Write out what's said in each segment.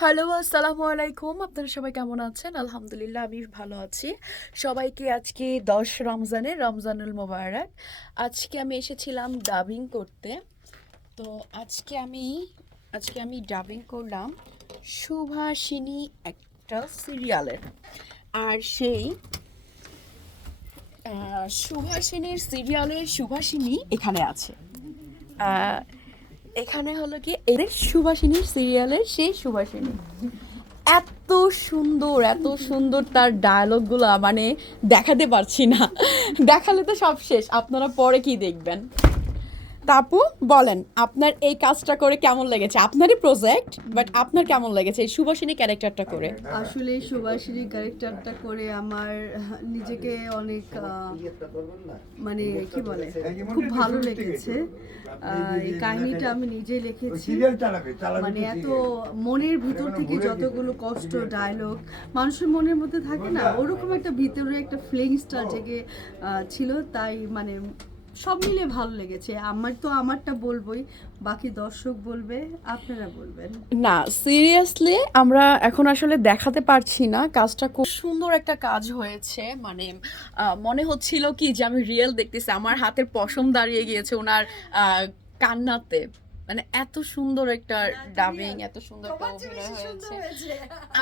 Hello, আসসালামু আলাইকুম। আপনারা সবাই কেমন আছেন? আলহামদুলিল্লাহ আমি ভালো আছি। সবাইকে আজকে ১০ রমজানের রমজানুল মোবারক। আজকে আমি এসেছিলাম ডাবিং করতে। তো আজকে আমি ডাবিং করলাম সুভাষিনী একটা সিরিয়ালের। আর সেই সুভাষিনীর সিরিয়ালের সুভাষিনী এখানে আছে। আহ, এখানে হলো কি এদের সুভাষিনীর সিরিয়ালের সেই সুভাষিনী। এত এত সুন্দর তার ডায়লগগুলা মানে দেখাতে পারছি না। দেখালে তো সব শেষ, আপনারা পরে কি দেখবেন। তা আপু, বলেন আপনার এই কাজটা করে কেমন লেগেছে? আপনারই প্রজেক্ট, বাট আপনার কেমন লেগেছে এই সুভাষিনী ক্যারেক্টারটা করে? আসলে সুভাষিনীর ক্যারেক্টারটা করে আমার নিজেকে অনেক মানে কি বলে খুব ভালো লেগেছে। এই কাহিনীটা আমি নিজে লিখেছি। মানে এত মনের ভিতর থেকে যতগুলো কষ্ট ডায়লগ মানুষের মনের মধ্যে থাকে না, ওরকম একটা ভিতরে একটা ফিলিংসটা জেগে ছিল। তাই মানে সব মিলে ভালো লেগেছে। আমারটা বলবোই, বাকি দর্শক বলবে, আপনারা বলবেন। না, সিরিয়াসলি আমরা এখন আসলে দেখাতে পারছি না। কাজটা খুব সুন্দর একটা কাজ হয়েছে। মানে মনে হচ্ছিল কি যে আমি রিয়েল দেখতেছি, আমার হাতের পশম দাঁড়িয়ে গিয়েছে ওনার কান্নাতে। মানে এত সুন্দর একটা ডাবিং, এত সুন্দর একটা অভিনয় হয়েছে।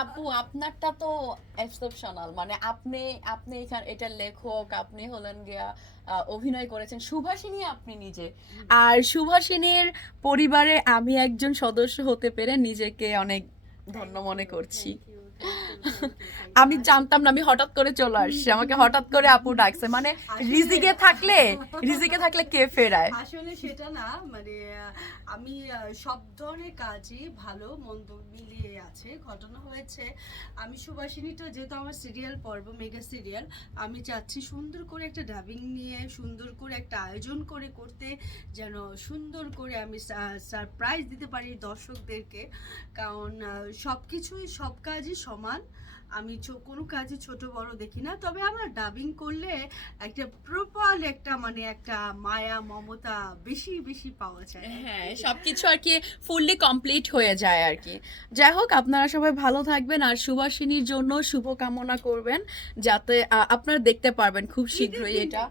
আপু, আপনারটা তো এক্সেপশনাল। মানে আপনি আপনি এখানে এটার লেখক, আপনি হলেন গিয়া অভিনয় করেছেন সুভাষিনী আপনি নিজে। আর সুভাষিনীর পরিবারে আমি একজন সদস্য হতে পেরে নিজেকে অনেক ধন্য মনে করছি। আমি জানতাম না, আমি হঠাৎ করে চলে আসছি, আমাকে হঠাৎ করে আপু ডাকছে। মানে রিজিকে থাকলে কে ফেরায়? আসলে সেটা না, মানে আমি সব ধরনের কাজই ভালো মন্দ মিলিয়ে আছে। ঘটনা হয়েছে, আমি সুভাষিনীটা যেহেতু আমার সিরিয়াল পর্ব, মেগা সিরিয়াল, আমি চাচ্ছি সুন্দর করে একটা ডাবিং নিয়ে সুন্দর করে একটা আয়োজন করে করতে, যেন সুন্দর করে আমি সারপ্রাইজ দিতে পারি দর্শকদেরকে। কারণ সব কিছুই, সব কাজই সমান। আমি কোনো কাজে ছোট বড় দেখি না। তবে আমার ডাবিং করলে একটা প্রপার একটা মানে একটা মায়া মমতা বেশি বেশি পাওয়া যায়। হ্যাঁ, সবকিছু আর কি ফুললি কমপ্লিট হয়ে যায় আর কি। যাই হোক, আপনারা সবাই ভালো থাকবেন আর সুভাষিনীর জন্য শুভকামনা করবেন, যাতে আপনারা দেখতে পারবেন খুব শীঘ্রই এটা।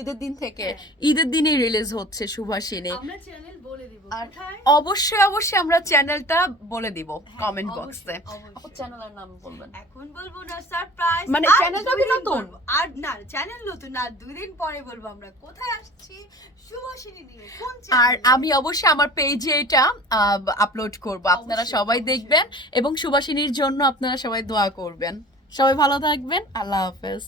ঈদের দিন থেকে, ঈদের দিনেই রিলিজ হচ্ছে সুভাষিনী। আমরা চ্যানেল বলে দিব আর কোথায়। অবশ্যই আমরা চ্যানেলটা বলে দিব কমেন্ট বক্সে। আপু, চ্যানেলের নাম বলবেন? এখন বলবো না, সারপ্রাইজ। মানে চ্যানেলটা কি নতুন? আর না, চ্যানেল নতুন না, 2 দিন পরে বলবো আমরা কোথায় আসছি সুভাষিনী নিয়ে, কোন আর চ্যানেল। আমি অবশ্যই আমার পেজে এটা আপলোড করব, আপনারা অবশ্যই, সবাই অবশ্যই। দেখবেন এবং সুভাষিনীর জন্য আপনারা সবাই দোয়া করবেন। সবাই ভালো থাকবেন, আল্লাহ হাফেজ।